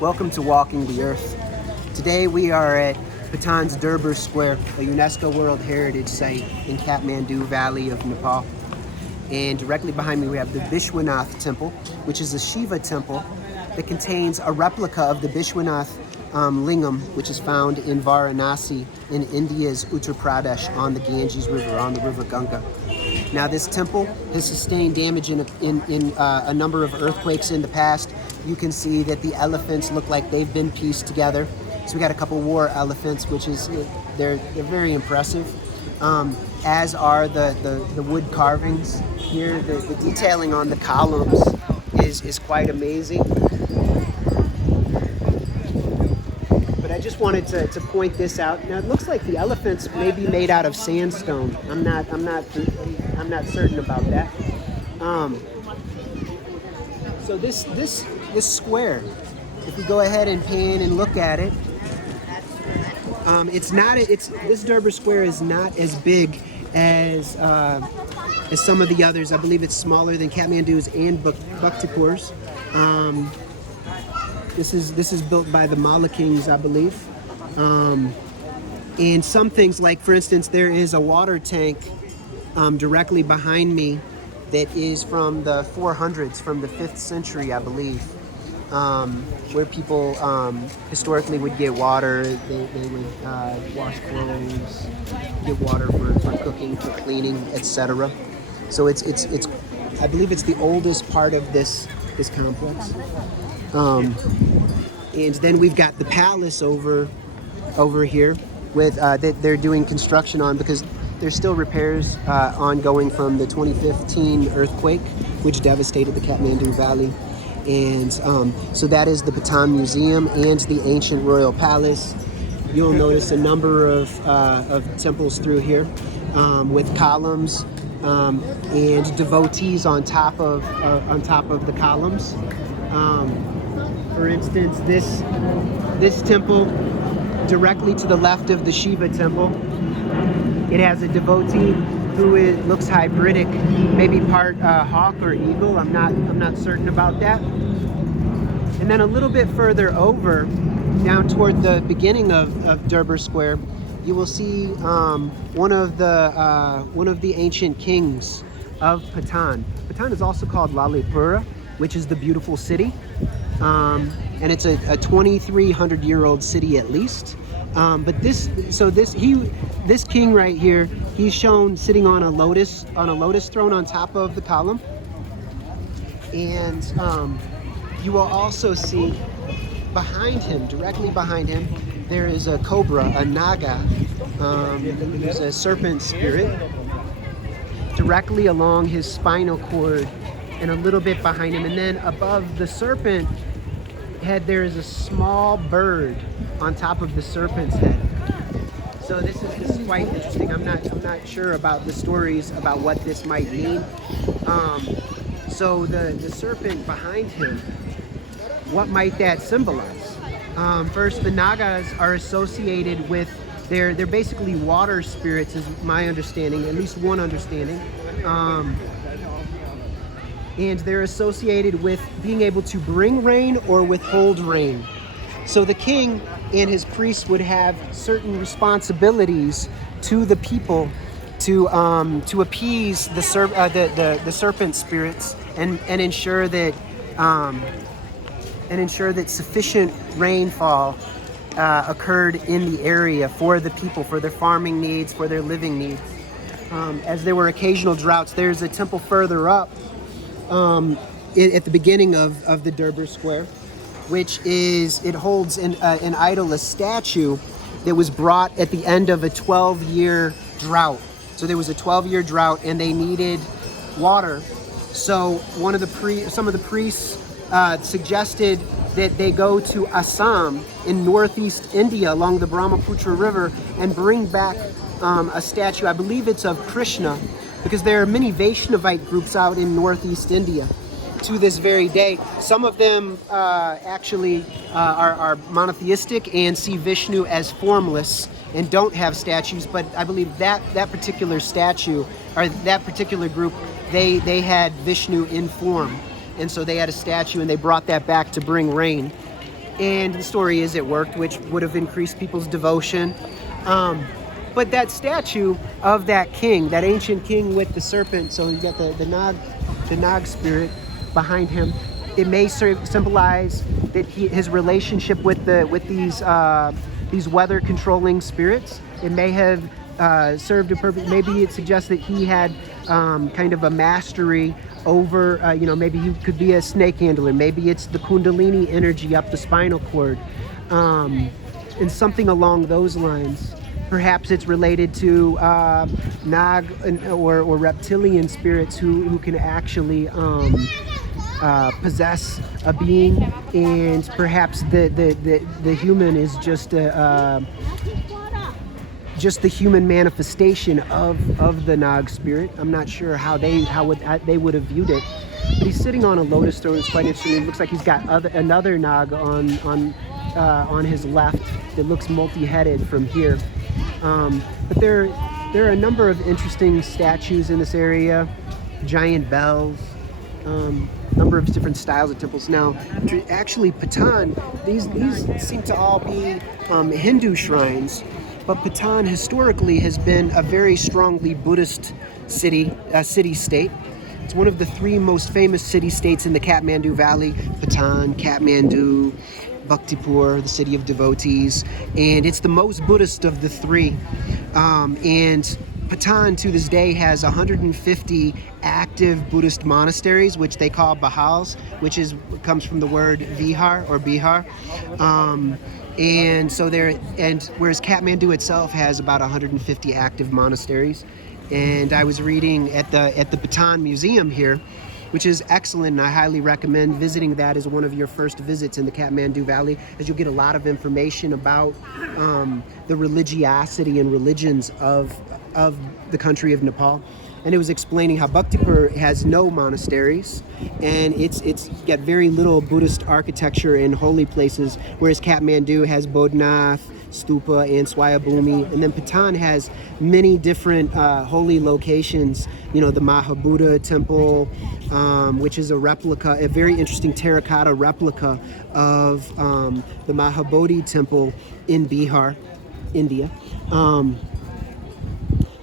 Welcome to Walking the Earth. Today we are at Patan's Derber Square, a UNESCO World Heritage Site in Kathmandu Valley of Nepal. And directly behind me we have the Vishwanath Temple, which is a Shiva temple that contains a replica of the Vishwanath lingam, which is found in Varanasi in India's Uttar Pradesh on the Ganges River, on the River Ganga. Now this temple has sustained damage in a number of earthquakes in the past. You can see that the elephants look like they've been pieced together. So we got a couple war elephants, which is, they're very impressive. As are the wood carvings here. The detailing on the columns is quite amazing. But I just wanted to point this out. Now it looks like the elephants may be made out of sandstone. I'm not certain about that. So this square, if we go ahead and pan and look at it, this Derber Square is not as big as some of the others. I believe it's smaller than Kathmandu's and Bhaktapur's. This is built by the Malakings, I believe. And some things, like for instance, there is a water tank directly behind me that is from the 400s, from the 5th century, I believe, where people historically would get water. They would wash clothes, get water for cooking, for cleaning, etc. So it's I believe it's the oldest part of this complex. And then we've got the palace over here with that they're doing construction on, because there's still repairs ongoing from the 2015 earthquake, which devastated the Kathmandu Valley. And so that is the Patan Museum and the ancient royal palace. You'll notice a number of temples through here with columns and devotees on top of the columns. For instance, this temple directly to the left of the Shiva Temple, it has a devotee who looks hybridic, maybe part hawk or eagle. I'm not certain about that. And then a little bit further over, down toward the beginning of Derber Square, you will see one of the ancient kings of Patan. Patan is also called Lalipura, which is the beautiful city, and it's a 2,300-year-old city at least. But this king right here, he's shown sitting on a lotus throne on top of the column, and you will also see behind him, directly behind him, there is a cobra, a naga, who's a serpent spirit, directly along his spinal cord and a little bit behind him. And then above the serpent head, there is a small bird on top of the serpent's head. So this is quite interesting. I'm not sure about the stories about what this might mean. So the serpent behind him, what might that symbolize? First, the Nagas are associated with, they're basically water spirits, is my understanding, at least one understanding. And they're associated with being able to bring rain or withhold rain. So the king and his priests would have certain responsibilities to the people to appease the serpent spirits and ensure that sufficient rainfall occurred in the area for the people, for their farming needs, for their living needs. As there were occasional droughts, there's a temple further up at the beginning of the Derber Square, which holds an idol, a statue that was brought at the end of a 12-year drought. So there was a 12-year drought and they needed water. So some of the priests suggested that they go to Assam in northeast India along the Brahmaputra River and bring back a statue. I believe it's of Krishna, because there are many Vaishnavite groups out in northeast India to this very day. Some of them actually are monotheistic and see Vishnu as formless and don't have statues, but I believe that particular statue, or that particular group, they had Vishnu in form. And so they had a statue and they brought that back to bring rain. And the story is it worked, which would have increased people's devotion. But that statue of that king, that ancient king with the serpent, so you got the Nag spirit behind him. It may symbolize that his relationship with these weather controlling spirits. It may have served a purpose. Maybe it suggests that he had kind of a mastery over, maybe he could be a snake handler. Maybe it's the Kundalini energy up the spinal cord, and something along those lines. Perhaps it's related to Nag or reptilian spirits who can actually possess a being, and perhaps the human is just the human manifestation of the Nag spirit. I'm not sure how they would have viewed it. But he's sitting on a lotus throne. It's quite interesting. It looks like he's got another Nag on his left that looks multi-headed from here. But there are a number of interesting statues in this area, giant bells, number of different styles of temples. Now, actually, Patan, these seem to all be Hindu shrines, but Patan historically has been a very strongly Buddhist city-state. It's one of the three most famous city-states in the Kathmandu Valley: Patan, Kathmandu, Bhaktipur, the city of devotees, and it's the most Buddhist of the three. And Patan to this day has 150 active Buddhist monasteries, which they call Bahals, which comes from the word Vihar or Bihar. And so whereas Kathmandu itself has about 150 active monasteries. And I was reading at the Patan Museum here, which is excellent, and I highly recommend visiting that as one of your first visits in the Kathmandu Valley, as you'll get a lot of information about the religiosity and religions of the country of Nepal. And it was explaining how Bhaktipur has no monasteries, and it's got very little Buddhist architecture in holy places, whereas Kathmandu has Bodhnath, Stupa, and Swayambhumi. And then Patan has many different holy locations. The Mahabuddha Temple, which is a very interesting terracotta replica of the Mahabodhi Temple in Bihar, India.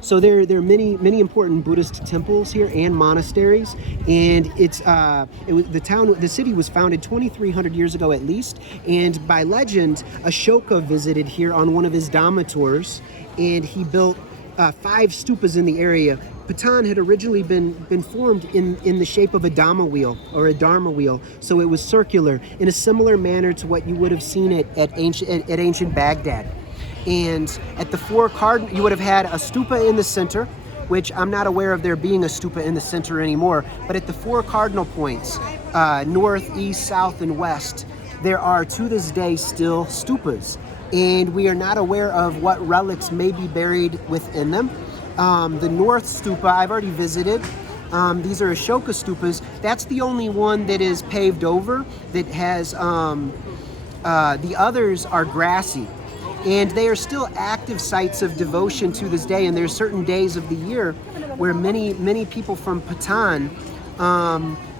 So there are many important Buddhist temples here and monasteries, and the city was founded 2,300 years ago at least. And by legend, Ashoka visited here on one of his Dhamma tours, and he built 5 stupas in the area. Patan had originally been formed in the shape of a Dhamma wheel or a Dharma wheel, so it was circular in a similar manner to what you would have seen at ancient Baghdad. And at the 4 cardinal, you would have had a stupa in the center, which I'm not aware of there being a stupa in the center anymore. But at the 4 cardinal points, north, east, south, and west, there are to this day still stupas. And we are not aware of what relics may be buried within them. The north stupa, I've already visited. These are Ashoka stupas. That's the only one that is paved over, that has, the others are grassy. And they are still active sites of devotion to this day. And there are certain days of the year where many people from Patan,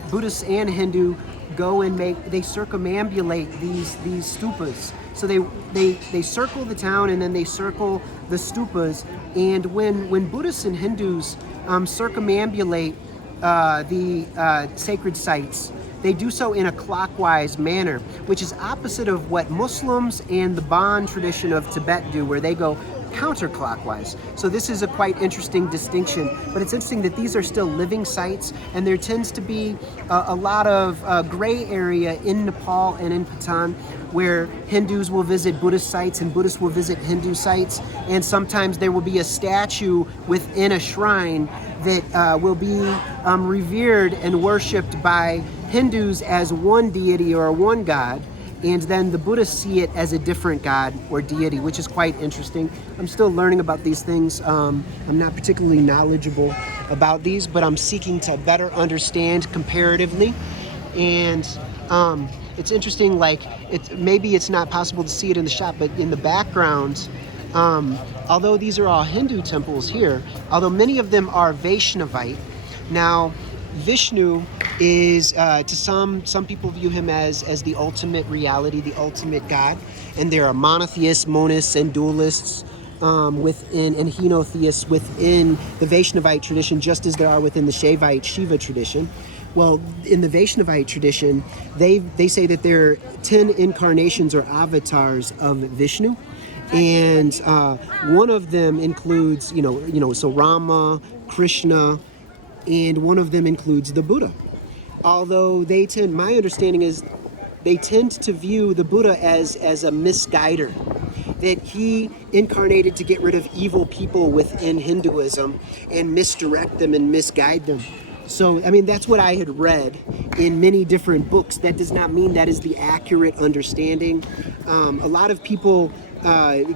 Buddhists and Hindu, go and they circumambulate these stupas. So they circle the town, and then they circle the stupas. And when Buddhists and Hindus circumambulate the sacred sites, they do so in a clockwise manner, which is opposite of what Muslims and the Bon tradition of Tibet do, where they go counterclockwise. So this is a quite interesting distinction, but it's interesting that these are still living sites, and there tends to be a lot of gray area in Nepal and in Patan, where Hindus will visit Buddhist sites and Buddhists will visit Hindu sites, and sometimes there will be a statue within a shrine that will be revered and worshipped by Hindus as one deity or one god, and then the Buddhists see it as a different god or deity, which is quite interesting. I'm still learning about these things. I'm not particularly knowledgeable about these, but I'm seeking to better understand comparatively. And it's interesting, maybe it's not possible to see it in the shop, but in the background, although these are all Hindu temples here, although many of them are Vaishnavite. Now, Vishnu is to some people view him as the ultimate reality, the ultimate God, and there are monotheists, monists, and dualists within, and henotheists within the Vaishnavite tradition, just as there are within the Shaivite Shiva tradition. Well, in the Vaishnavite tradition, they say that there are 10 incarnations or avatars of Vishnu, and one of them includes, so Rama, Krishna, and one of them includes the Buddha. Although my understanding is they tend to view the Buddha as a misguider, that he incarnated to get rid of evil people within Hinduism and misdirect them and misguide them. So, I mean, that's what I had read in many different books. That does not mean that is the accurate understanding. A lot of people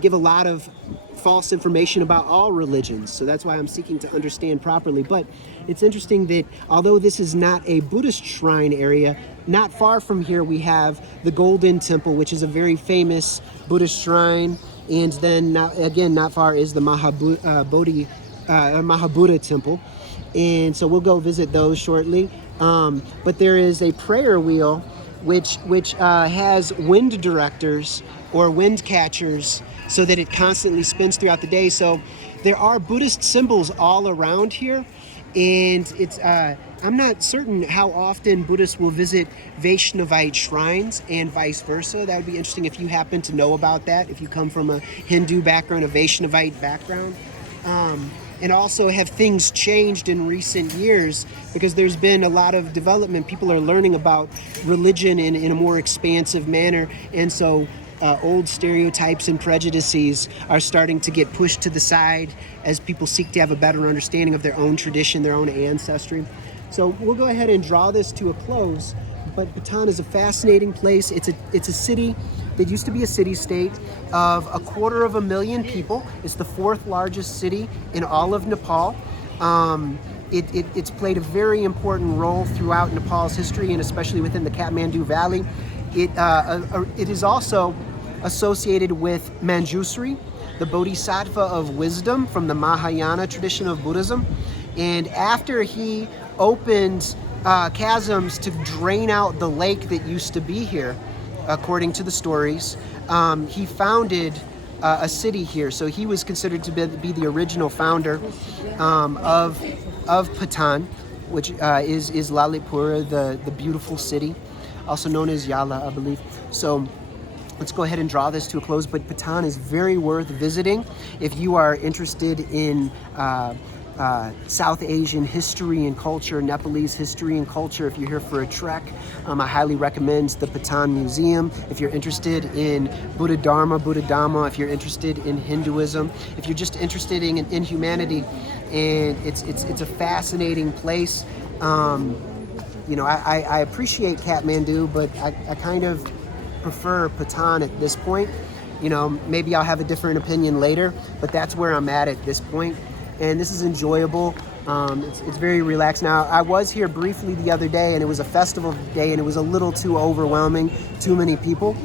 give a lot of false information about all religions, so that's why I'm seeking to understand properly. But it's interesting that although this is not a Buddhist shrine area, not far from here we have the Golden Temple, which is a very famous Buddhist shrine, and then not far is the Mahabodhi Temple, and so we'll go visit those shortly. But there is a prayer wheel which has wind directors or wind catchers, so that it constantly spins throughout the day. So there are Buddhist symbols all around here, and it's I'm not certain how often Buddhists will visit Vaishnavite shrines and vice versa. That would be interesting if you happen to know about that, if you come from a Hindu background, a Vaishnavite background. And also, have things changed in recent years, because there's been a lot of development. People are learning about religion in a more expansive manner, and so old stereotypes and prejudices are starting to get pushed to the side as people seek to have a better understanding of their own tradition, their own ancestry. So we'll go ahead and draw this to a close. But Patan is a fascinating place. It's a city that used to be a city-state of 250,000 people. It's the 4th largest city in all of Nepal. It's played a very important role throughout Nepal's history, and especially within the Kathmandu Valley. It is also associated with Manjusri, the bodhisattva of wisdom from the Mahayana tradition of Buddhism. And after he opened chasms to drain out the lake that used to be here, according to the stories, he founded a city here. So he was considered to be the original founder of Patan, which is Lalitpur, the beautiful city, also known as Yala, I believe. So let's go ahead and draw this to a close. But Patan is very worth visiting if you are interested in South Asian history and culture, Nepalese history and culture. If you're here for a trek, I highly recommend the Patan Museum. If you're interested in Buddha Dharma, if you're interested in Hinduism, if you're just interested in humanity, and it's a fascinating place. I appreciate Kathmandu, but I kind of prefer Patan at this point. Maybe I'll have a different opinion later, but that's where I'm at this point. And this is enjoyable. It's very relaxed. Now, I was here briefly the other day, and it was a festival day, and it was a little too overwhelming, too many people.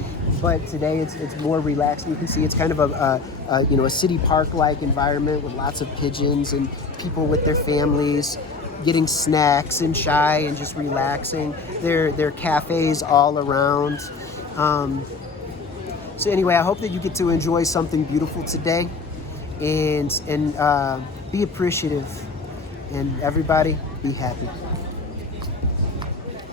But today it's more relaxed. You can see it's kind of a city park-like environment with lots of pigeons and people with their families getting snacks and chai and just relaxing. There are cafes all around. So anyway, I hope that you get to enjoy something beautiful today, and be appreciative, and everybody be happy.